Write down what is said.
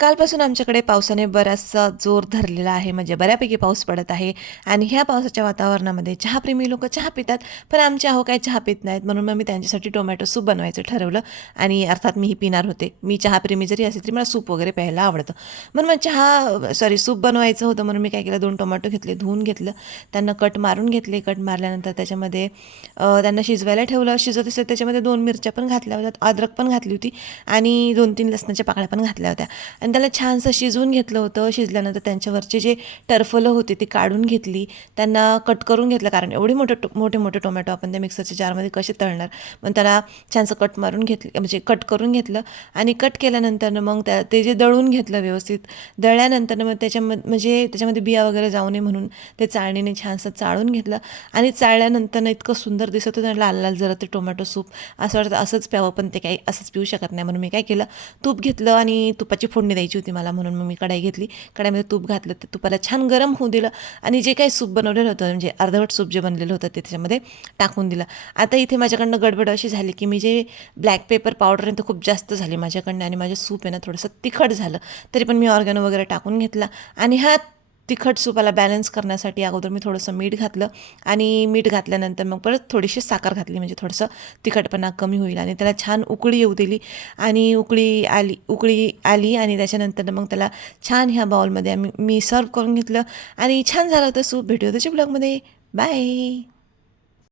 कालपासून आमच्याकडे पावसाने बराचसा जोर धरलेला आहे, म्हणजे बऱ्यापैकी पाऊस पडत आहे आणि ह्या पावसाच्या वातावरणामध्ये चहाप्रेमी लोकं चहा पितात, पण आमचे अहो काही चहा पित नाहीत. म्हणून मग मी त्यांच्यासाठी टोमॅटो सूप बनवायचं ठरवलं आणि अर्थात मीही पिणार होते. मी चहाप्रेमी जरी असले तरी मला सूप वगैरे प्यायला आवडतं. म्हणून मग सूप बनवायचं होतं म्हणून मी काय केलं, 2 टोमॅटो घेतले, धुवून घेतलं, त्यांना कट मारून घेतले. कट मारल्यानंतर त्याच्यामध्ये त्यांना शिजवायला ठेवलं. शिजत असेल त्याच्यामध्ये 2 मिरच्या पण घातल्या होत्या, अद्रक पण घातली होती आणि 2-3 लसणाच्या पाकळ्या पण घातल्या होत्या. आणि त्याला छानसं शिजवून घेतलं होतं. शिजल्यानंतर त्यांच्यावरचे जे टरफलं होते ते काढून घेतली, त्यांना कट करून घेतलं, कारण एवढे मोठे मोठे टोमॅटो आपण त्या मिक्सरच्या जारमध्ये कसे तळणार. मग त्याला छानसं कट मारून घेतलं, म्हणजे कट करून घेतलं आणि कट केल्यानंतर मग ते जे दळून घेतलं व्यवस्थित. दळल्यानंतर मग म्हणजे त्याच्यामध्ये बिया वगैरे जाऊ नये म्हणून ते चाळणीने छानसं चाळून घेतलं आणि चाळल्यानंतर इतकं सुंदर दिसत होतं लाल लाल जरा ते टोमॅटो सूप. असं वाटतं असंच प्यावं, पण ते काही असंच पिऊ शकत नाही. म्हणून मी काय केलं, तूप घेतलं आणि तुपाची फोडणी द्यायची होती मला, म्हणून मग मी कढाई घेतली. कढाईमध्ये तूप घातलं, ते तुपाला छान गरम होऊ दिलं आणि जे काही सूप बनवलेलं होतं, म्हणजे अर्धवट सूप जे बनलेलं होतं ते त्याच्यामध्ये टाकून दिलं. आता इथे माझ्याकडनं गडबड अशी झाली की मी जे ब्लॅक पेपर पावडर आहे ते खूप जास्त झाली माझ्याकडनं आणि माझं सूप आहे ना थोडंसं तिखट झालं. तरी पण मी ऑर्गॅनो वगैरे टाकून घेतला आणि हा तिखट सूपाला बॅलन्स करण्यासाठी अगोदर मी थोडंसं मीठ घातलं आणि मीठ घातल्यानंतर मग परत थोडीशी साखर घातली, म्हणजे थोडंसं तिखटपणा कमी होईल आणि त्याला छान उकळी येऊ दिली आणि उकळी आली आणि त्याच्यानंतर मग त्याला छान ह्या बाउलमध्ये मी सर्व करून घेतलं आणि छान झालं होतं सूप. भेटू त्याच्या ब्लॉगमध्ये. बाय.